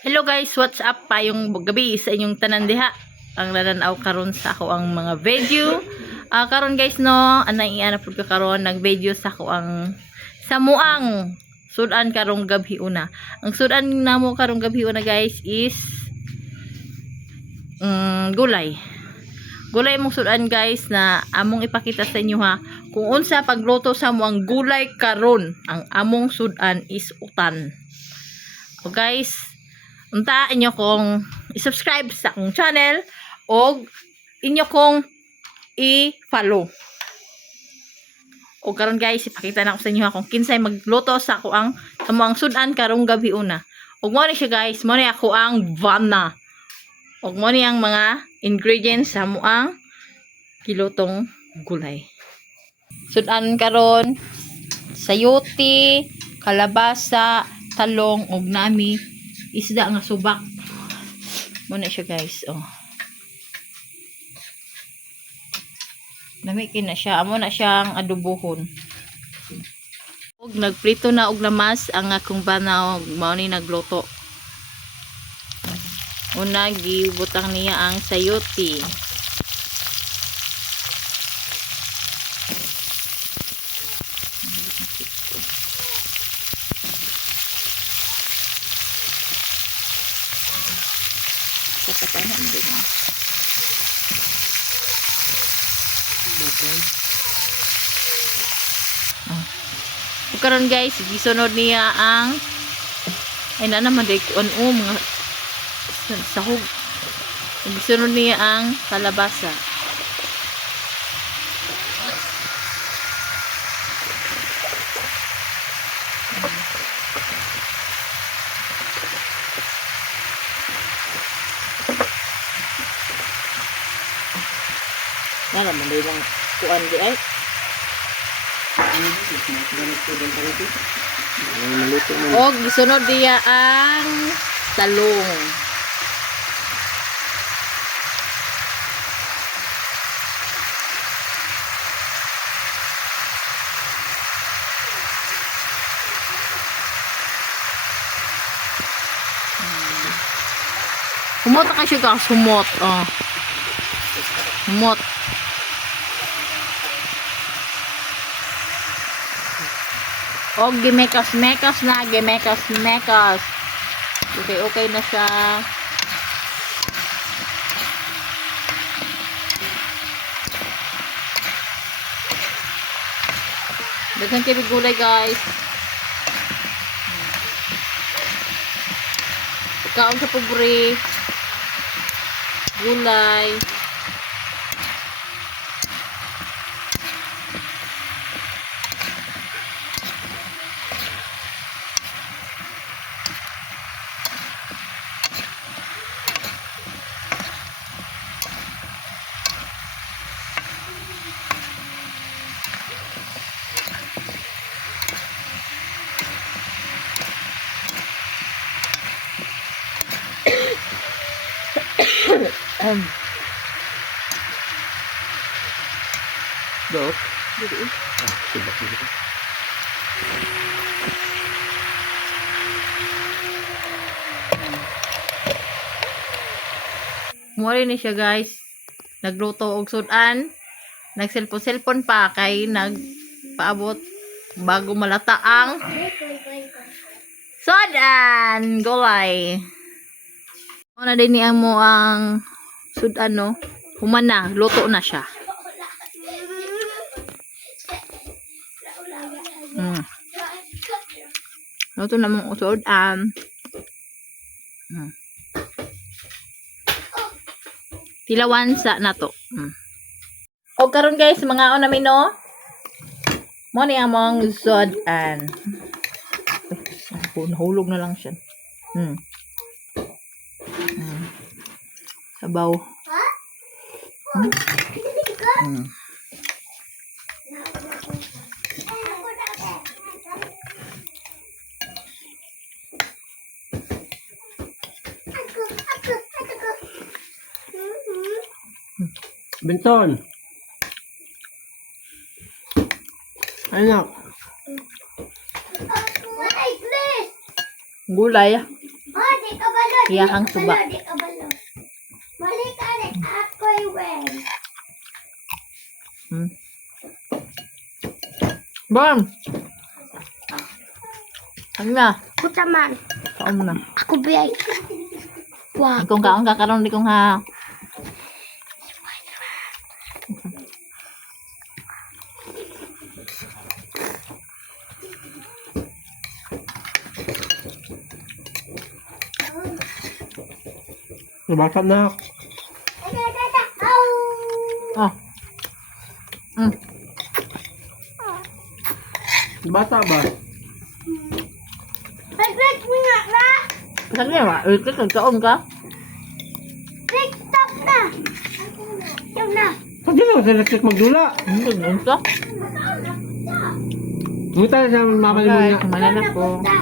Hello guys, what's up pa yung gabi sa inyong tanan diha. Ang nananaw karon sa ako ang mga video. Karon guys no, anay iana pud ka karon nag-video sa ako ang samuang sudan karong gabi una. Ang sudan namo karong gabi una guys is gulay. Gulay mong sudan guys na among ipakita sa inyo ha. Kung unsa pagluto sa muang gulay karon, ang among sudan is utan. So guys, unta inyo kong i-subscribe sa akong channel o inyo kong i-follow. O karon guys, ipakita na ko sa inyo kung kinsay magluto sa ako ang samuang sudan karong gabi una. Og mo ni siya guys, mo ni ako ang vana. Og mo ni ang mga ingredients sa samuang kilotong gulay. Sudan karon sayote, kalabasa, talong og nami isda nga subak. Muna siya guys, oh. Namikin na siya, amo na siyang adobohon. Og nagprito na og lamas ang akong banaw, mao ni nagluto. Una gibutang niya ang sayote. Kapatanan din. Karon guys, gisunod niya ang ay na naman day on mga sahog. Gisunod niya ang kalabasa. Wala man day lang kuan di ay. Og gisunod diya ang talong. Humot ka siya ka, sumot. Oh. Humot. Og gimekas-mekas na, gimekas-mekas. Okay na siya. Daghan kayo gulay guys. Kaon sa pobre. Gulay. Dok. Subak dito. Mori ni siya guys. Nagluto og sudan. Nagselfon pa kay nagpaabot bago malata ang sudan gulay. Ano din ni mo ang sudan no? Human na, luto na siya. Luto na mong sudan. Tilawan sa nato. O karon guys, mga namin no. Mo ni among sudan. Nahulog na lang siya. Sabaw. Benton. Anak. Gulay. Ate, di kabalo. Iyahang suba. Di kabalo. Mali ka rin. Ako'y wen. Bam! Ano na? Kutaman. Kaon na. Ako biyay. Wag. Kung kaon ka karon di kong ha. Nabasap na. Oh. Bata ba? Nag-break mo nga na. Sige ba? Ito kaon ka? Break stop na. Yung na. Pag di na, sa electric magdula. Hindi ka? Ngunit tayo sa mamalimun Okay, na. kumalan ako. Na.